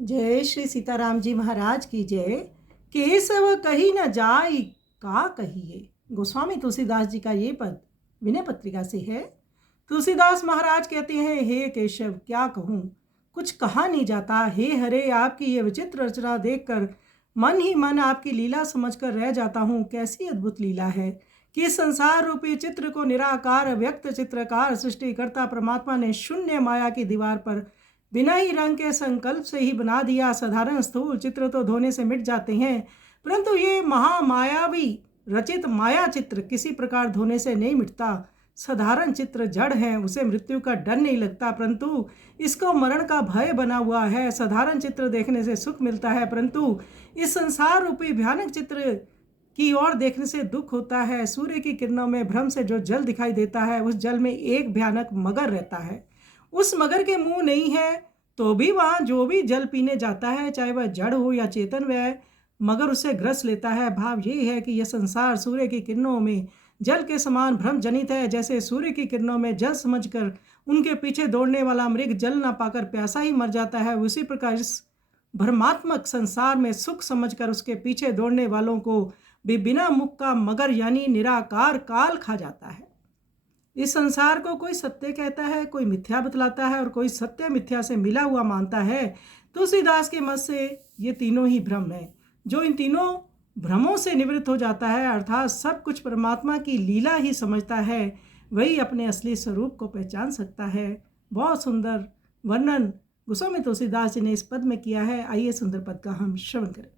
जय श्री सीताराम जी महाराज की जय। केशव कही न जाई का कहिए। गोस्वामी तुलसीदास जी का ये पद विनय पत्रिका से है। तुलसीदास महाराज कहते हैं, हे केशव क्या कहूँ, कुछ कहा नहीं जाता। हे हरे, आपकी ये विचित्र रचना देखकर मन ही मन आपकी लीला समझकर रह जाता हूँ। कैसी अद्भुत लीला है कि संसार रूपी चित्र को निराकार व्यक्त चित्रकार सृष्टिकर्ता परमात्मा ने शून्य माया की दीवार पर बिना ही रंग के संकल्प से ही बना दिया। साधारण स्थूल चित्र तो धोने से मिट जाते हैं, परंतु ये महामायावी रचित माया चित्र किसी प्रकार धोने से नहीं मिटता। साधारण चित्र जड़ है, उसे मृत्यु का डर नहीं लगता, परंतु इसको मरण का भय बना हुआ है। साधारण चित्र देखने से सुख मिलता है, परंतु इस संसार रूपी भयानक चित्र की ओर देखने से दुख होता है। सूर्य की किरणों में भ्रम से जो जल दिखाई देता है, उस जल में एक भयानक मगर रहता है। उस मगर के मुंह नहीं है, तो भी वहाँ जो भी जल पीने जाता है, चाहे वह जड़ हो या चेतन, वह मगर उसे ग्रस लेता है। भाव ये है कि यह संसार सूर्य की किरणों में जल के समान भ्रम जनित है। जैसे सूर्य की किरणों में जल समझकर उनके पीछे दौड़ने वाला मृग जल ना पाकर प्यासा ही मर जाता है, उसी प्रकार इस भ्रमात्मक संसार में सुख समझकर उसके पीछे दौड़ने वालों को भी बिना मुख का मगर यानी निराकार काल खा जाता है। इस संसार को कोई सत्य कहता है, कोई मिथ्या बतलाता है और कोई सत्य मिथ्या से मिला हुआ मानता है। तुलसीदास के मत से ये तीनों ही भ्रम है। जो इन तीनों भ्रमों से निवृत्त हो जाता है, अर्थात सब कुछ परमात्मा की लीला ही समझता है, वही अपने असली स्वरूप को पहचान सकता है। बहुत सुंदर वर्णन गोस्वामी तुलसीदास जी ने इस पद में किया है। आइए सुंदर पद का हम श्रवण करें।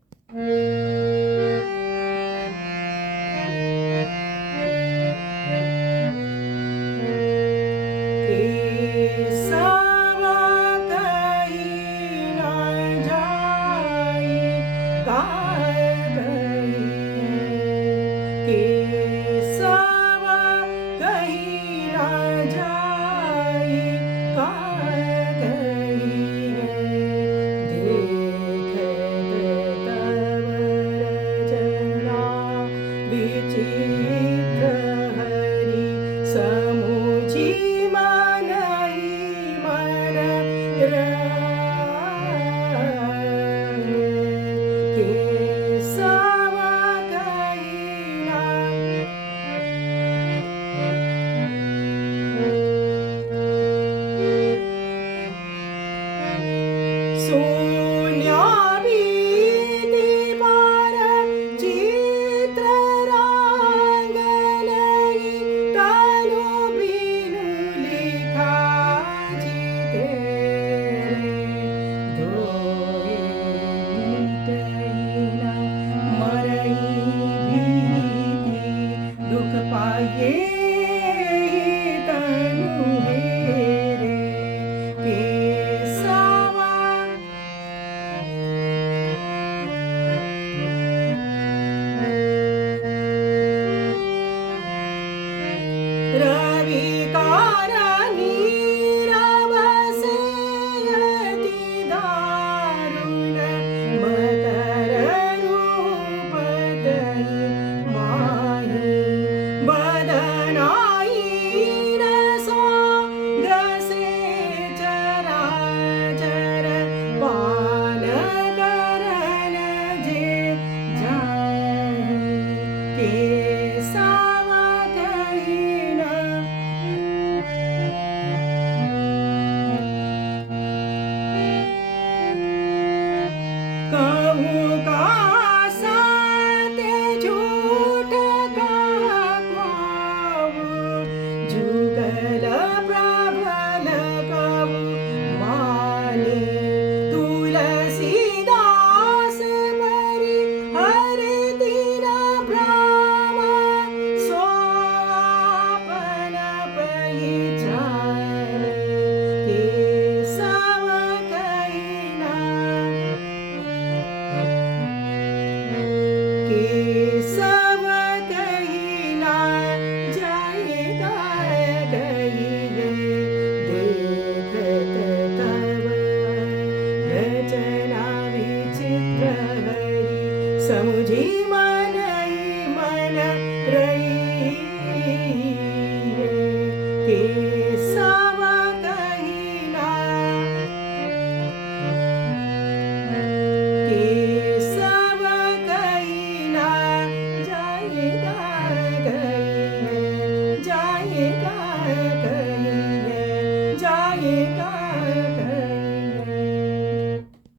केशव कहीं ना जाएगा कहीं है, जाएगा कहीं है, जाएगा